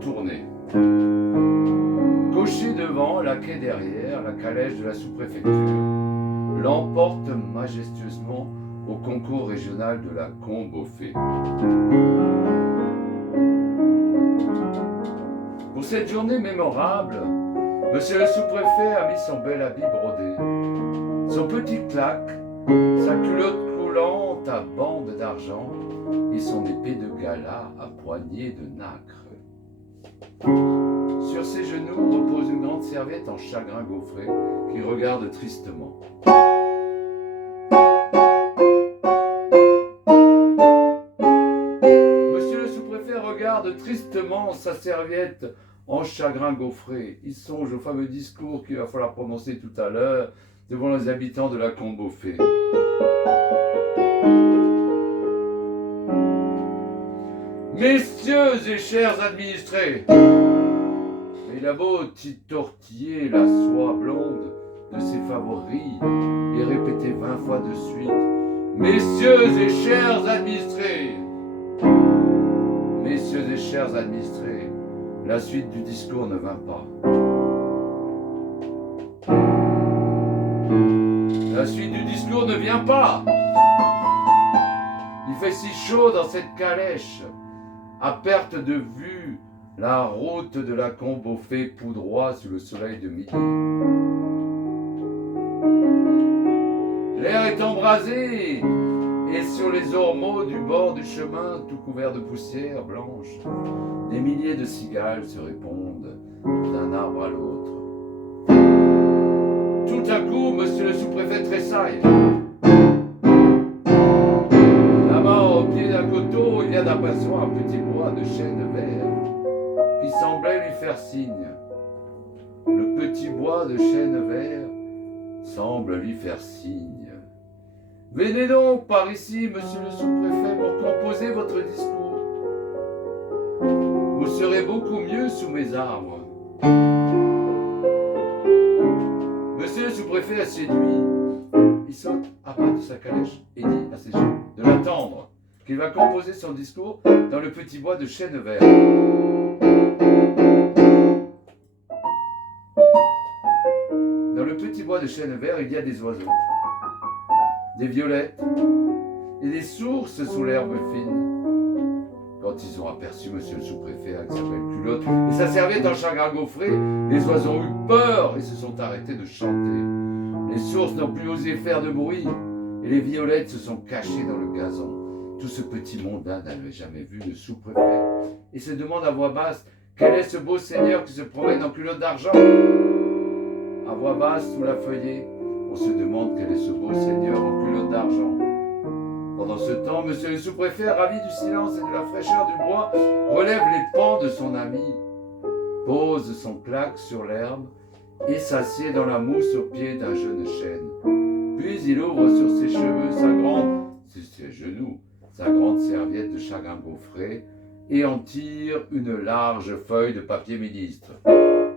tournée. Cocher devant, laquais derrière, la calèche de la sous-préfecture l'emporte majestueusement au concours régional de la Combe aux Fées. Pour cette journée mémorable, monsieur le sous-préfet a mis son bel habit brodé, son petit claque, sa culotte coulante à bandes d'argent et son épée de gala à poignée de nacre. Sur ses genoux repose une grande serviette en chagrin gaufré qui regarde tristement. Monsieur le sous-préfet regarde tristement sa serviette en chagrin gaufré. Il songe au fameux discours qu'il va falloir prononcer tout à l'heure devant les habitants de la Combe aux Fées. Messieurs et chers administrés, il a beau tortiller la soie blonde de ses favoris et répéter 20 fois de suite « Messieurs et chers administrés !» Messieurs et chers administrés, la suite du discours ne vint pas. La suite du discours ne vient pas. Il fait si chaud dans cette calèche, à perte de vue, la route de la Combe aux Fées poudroie sous le soleil de midi. L'air est embrasé, et sur les ormeaux du bord du chemin, tout couvert de poussière blanche, des milliers de cigales se répondent d'un arbre à l'autre. Tout à coup, monsieur le sous-préfet tressaille. Là-bas, au pied d'un coteau, il vient d'apercevoir un petit bois de chêne vert qui semblait lui faire signe. Le petit bois de chêne vert semble lui faire signe. Venez donc par ici, monsieur le sous-préfet, pour composer votre discours. Vous serez beaucoup mieux sous mes arbres. Monsieur le sous-préfet a séduit. Il saute à part de sa calèche et dit à ses gens de l'attendre, qu'il va composer son discours dans le petit bois de chêne vert. Dans le petit bois de chêne vert, il y a des oiseaux, des violettes et des sources sous l'herbe fine. Quand ils ont aperçu monsieur le sous-préfet avec sa belle culotte et sa serviette en chagrin gaufré, les oiseaux ont eu peur et se sont arrêtés de chanter. Les sources n'ont plus osé faire de bruit et les violettes se sont cachées dans le gazon. Tout ce petit mondain n'avait jamais vu le sous-préfet et se demande à voix basse quel est ce beau seigneur qui se promène en culotte d'argent. À voix basse, sous la feuillée, on se demande quel est ce beau seigneur en culotte d'argent. Pendant ce temps, monsieur le sous-préfet, ravi du silence et de la fraîcheur du bois, relève les pans de son ami, pose son claque sur l'herbe et s'assied dans la mousse au pied d'un jeune chêne. Puis il ouvre sur ses cheveux ses genoux, sa grande serviette de chagrin gaufré et en tire une large feuille de papier ministre.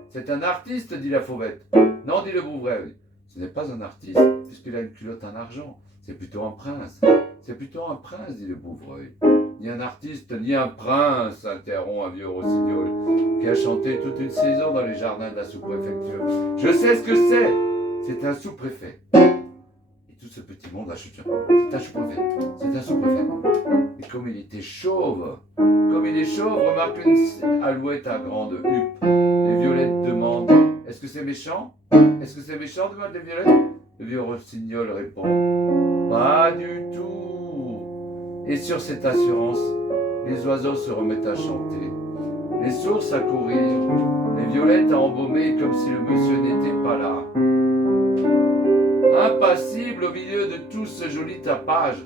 C'est un artiste, dit la fauvette. Non, dit le Bouvreuil. Ce n'est pas un artiste, puisqu'il a une culotte en argent. C'est plutôt un prince. C'est plutôt un prince, dit le Bouvreuil. Ni un artiste, ni un prince, interrompt un vieux rossignol, qui a chanté toute une saison dans les jardins de la sous-préfecture. Je sais ce que c'est. C'est un sous-préfet. Et tout ce petit monde a chuté. C'est un sous-préfet. C'est un sous-préfet. Et comme il était chauve, remarque une alouette à grande huppe. Les violettes demandent « Est-ce que c'est méchant ? Est-ce que c'est méchant ?» demandent les violettes. Le vieux rossignol répond « Pas du tout !» Et sur cette assurance, les oiseaux se remettent à chanter, les sources à courir, les violettes à embaumer comme si le monsieur n'était pas là. Impassible au milieu de tout ce joli tapage,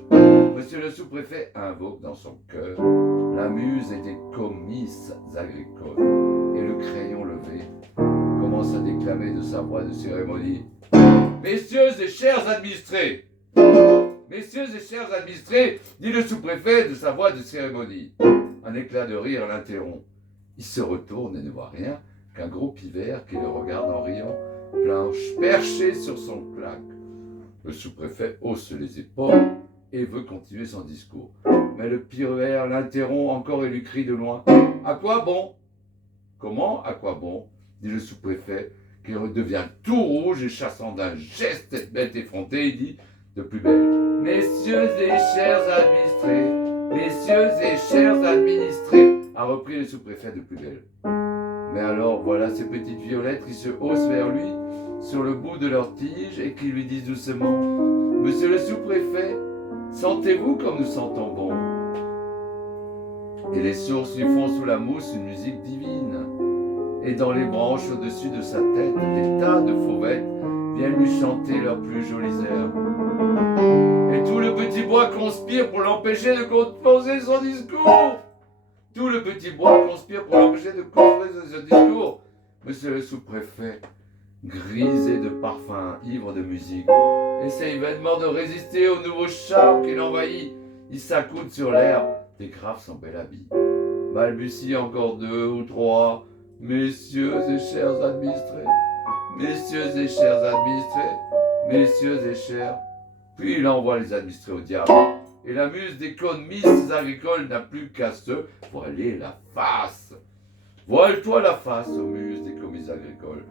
monsieur le sous-préfet invoque dans son cœur la muse et des comices agricoles, et le crayon levé commence à déclamer de sa voix de cérémonie « Messieurs et chers administrés !» Messieurs et chers administrés, dit le sous-préfet de sa voix de cérémonie. Un éclat de rire l'interrompt. Il se retourne et ne voit rien qu'un gros pivert qui le regarde en riant, perché sur son claque. Le sous-préfet hausse les épaules et veut continuer son discours. Mais le pivert l'interrompt encore et lui crie de loin. « À quoi bon ? Comment? À quoi bon? Dit le sous-préfet, qui redevient tout rouge et chassant d'un geste cette bête effrontée, il dit de plus belle: Messieurs et chers administrés, messieurs et chers administrés, a repris le sous-préfet de plus belle. Mais alors, voilà ces petites violettes qui se haussent vers lui, sur le bout de leur tige, et qui lui disent doucement: Monsieur le sous-préfet, sentez-vous comme nous sentons bon? Et les sources lui font sous la mousse une musique divine. Et dans les branches au-dessus de sa tête, des tas de fauvettes viennent lui chanter leurs plus jolis airs. Et tout le petit bois conspire pour l'empêcher de composer son discours. Tout le petit bois conspire pour l'empêcher de composer ce discours. Monsieur le sous-préfet, grisé de parfum, ivre de musique, essaye vainement de résister au nouveau charme qui l'envahit. Il s'accoude sur l'herbe, dégrave son bel habit, balbutie encore 2 ou 3. Messieurs et chers administrés, messieurs et chers administrés, messieurs et chers. Puis il envoie les administrés au diable. Et la muse des commises agricoles n'a plus qu'à se voiler la face. Voile-toi la face aux muses des commises agricoles.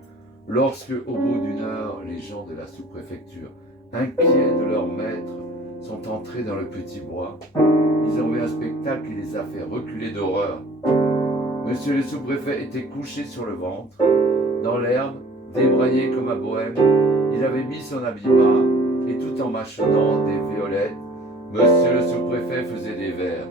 Lorsque, au bout d'une heure, les gens de la sous-préfecture, inquiets de leur maître, sont entrés dans le petit bois, ils ont vu un spectacle qui les a fait reculer d'horreur. Monsieur le sous-préfet était couché sur le ventre, dans l'herbe, débraillé comme un bohème. Il avait mis son habit bas, et tout en mâchonnant des violettes, monsieur le sous-préfet faisait des vers.